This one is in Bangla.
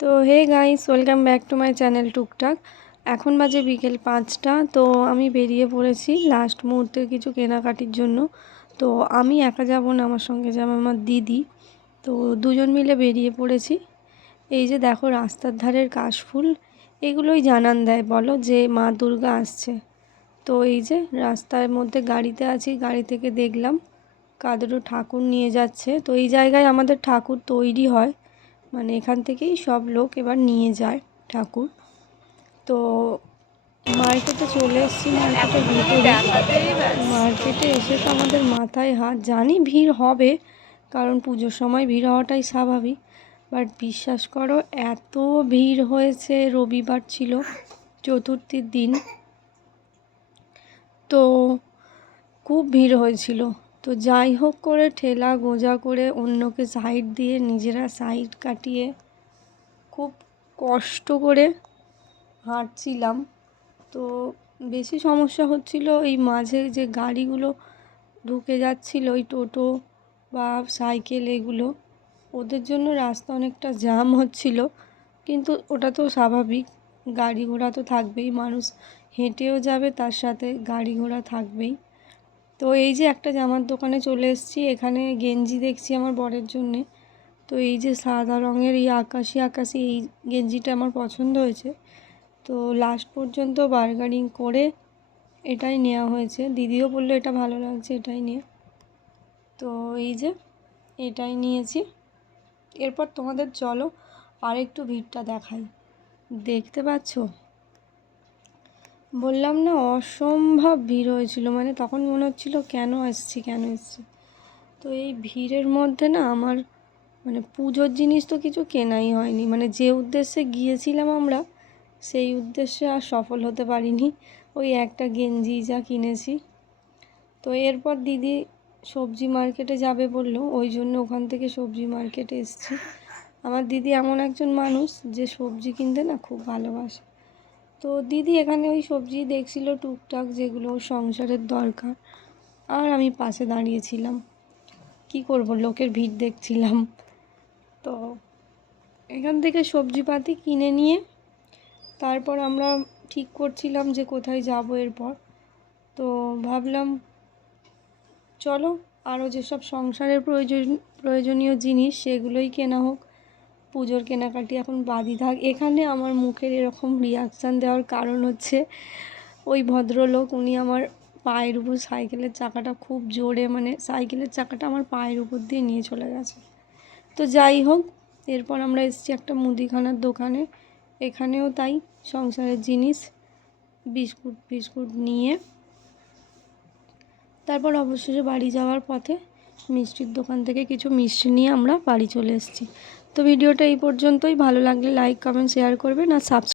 তো hey guys welcome back to my channel টুকটাক এখন বাজে বিকেল পাঁচটা, তো আমি বেরিয়ে পড়েছি লাস্ট মুহূর্তে কিছু কেনাকাটির জন্য। তো আমি একা যাব না, আমার সঙ্গে যাবে আমার দিদি। তো দুজন মিলে বেরিয়ে পড়েছি। এই যে দেখো রাস্তার ধারের কাশফুল, এগুলোই জানান দেয়, বলো যে মা দুর্গা আসছে। তো এই যে রাস্তার মধ্যে গাড়িতে আছি, গাড়ি থেকে দেখলাম কাদেরও ঠাকুর নিয়ে যাচ্ছে। তো এই জায়গায় আমাদের ঠাকুর তৈরি হয়। মানে এখান থেকেই সব লোক এবার নিয়ে যায় ঠাকুর। তো মার্কেটে চলে এসেছি মার্কেটের ভিতরে। মার্কেটে এসে তো আমাদের মাথায় হাত, জানি ভিড় হবে, কারণ পুজোর সময় ভিড় হওয়াটাই স্বাভাবিক। বাট বিশ্বাস করো, এত ভিড় হয়েছে, রবিবার ছিল, চতুর্থীর দিন। তো খুব ভিড় হয়েছিল। তো যাই হোক করে ঠেলা গোঁজা করে অন্যকে সাইড দিয়ে, নিজেরা সাইড কাটিয়ে খুব কষ্ট করে হাঁটছিলাম। তো বেশি সমস্যা হচ্ছিল এই মাঝে যে গাড়িগুলো ঢুকে যাচ্ছিল ওই টোটো বা সাইকেল এগুলো, ওদের জন্য রাস্তা অনেকটা জ্যাম হচ্ছিল। কিন্তু ওটা তো স্বাভাবিক, গাড়ি ঘোড়া তো থাকবেই, মানুষ হেঁটেও যাবে, তার সাথে গাড়ি ঘোড়া থাকবেই। তো এই যে একটা জামার দোকানে চলে এসেছি, এখানে গেঞ্জি দেখছি আমার বরের জন্যে। তো এই যে সাদা রঙের এই আকাশি আকাশি এই গেঞ্জিটা আমার পছন্দ হয়েছে। তো লাস্ট পর্যন্ত বার্গারিং করে এটাই নেওয়া হয়েছে। দিদিও বলল এটা ভালো লাগছে এটাই নিয়ে। তো এই যে এটাই নিয়েছি। এরপর তোমাদের চলো আর একটু ভিড়টা দেখাই। দেখতে পাচ্ছ? বললাম না, অসম্ভব ভিড় হয়েছিল। মানে তখন মনে হচ্ছিল, কেন এসছি কেন এসছি? তো এই ভিড়ের মধ্যে না আমার মানে পুজোর জিনিস তো কিছু কেনাই হয়নি। মানে যে উদ্দেশ্যে গিয়েছিলাম আমরা, সেই উদ্দেশ্যে আর সফল হতে পারিনি। ওই একটা গেঞ্জি যা কিনেছি। তো এরপর দিদি সবজি মার্কেটে যাবে বলল, ওই জন্য ওখান থেকে সবজি মার্কেটে এসছি। আমার দিদি এমন একজন মানুষ যে সবজি কিনতে না খুব ভালোবাসে। তো দিদি এখানে ওই সবজি দেখছিল টুকটাক যেগুলো সংসারের দরকার। আর আমি পাশে দাঁড়িয়েছিলাম। কি করব, লোকের ভিড় দেখছিলাম। তো এখান থেকে সবজিপাতি কিনে নিয়ে তারপর আমরা ঠিক করছিলাম যে কোথায় যাব এরপর। তো ভাবলাম, চলো আরও যেসব সংসারের প্রয়োজন, প্রয়োজনীয় জিনিস সেগুলোই কেনা হোক। পুজোর কেনাকাটি এখন বাদি থাক এখানে আমার মুখের এরকম রিয়াকশান দেওয়ার কারণ হচ্ছে, ওই ভদ্রলোক উনি আমার পায়ের উপর সাইকেলের চাকাটা খুব জোরে মানে সাইকেলের চাকাটা আমার পায়ের উপর দিয়ে নিয়ে চলে গেছে। তো যাই হোক, এরপর আমরা এসেছি একটা মুদিখানার দোকানে। এখানেও তাই সংসারের জিনিস, বিস্কুট বিস্কুট নিয়ে। তারপর অবশেষে বাড়ি যাওয়ার পথে মিষ্টির দোকান থেকে কিছু মিষ্টি নিয়ে আমরা বাড়ি চলে এসেছি। তো ভিডিওটা এই পর্যন্তই। ভালো লাগলে লাইক কমেন্ট শেয়ার করবেন আর সাবস্ক্রাইব